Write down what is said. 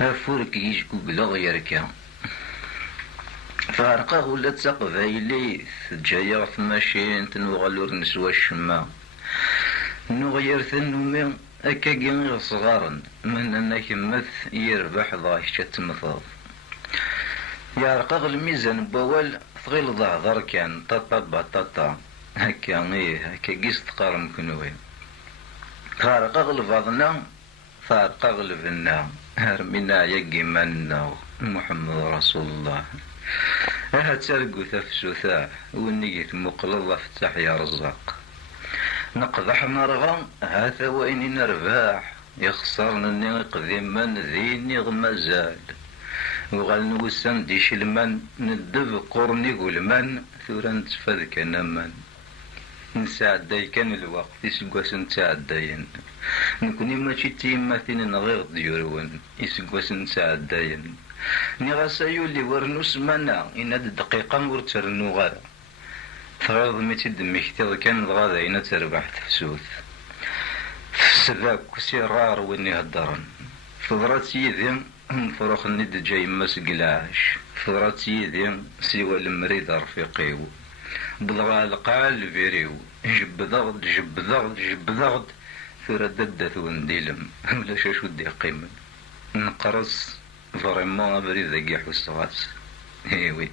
هافورك يجوكلاغ يركا فارقا ولا تقبايلي تجايا ثماشين تنوغلور نسوا الشما نغير ثنومي أكاكي صغارا من أنك مث يربح ضايش تمثض يارقا الميزان بوال ثغيل ظهر كان طاطا بطاطا هكا هكا قيس تقارم كنوي فارقا الفاضنا فارقا غلبنا هرمنا يقي منا محمد رسول الله ترقو تفسوثا ونيت مقلظة فتح يا رزاق نقضح مرغا هذا وين نرباح يخسرني قديما ذيني غمازال وغال نوسن ديش المن ندب قرني قلمان ثورا نتفاد كان من نساعداي كان الوقت يسقواس نتساعداين نكوني ماشي تيماتين نغير ديورون يسقواس نتساعداين نغاسا يولي ورنوس منا إن هاد الدقيقة ورترنو غادا تغيظ ميتي دميكتيض كان الغادا إنا تربح تفسوث فسداك سيرار ويني هدرن فضرات يدي فروخ الند جاي مسقلاش فضرات يدي سوى المريض رفيقيو بلغا القال فيريو جب ضغط جب ضغط جب ضغط ثورة ددت ونديلم ولا شاش ودي قيمن نقرص فريمون ابريد ذاك يحوس غاس ايوي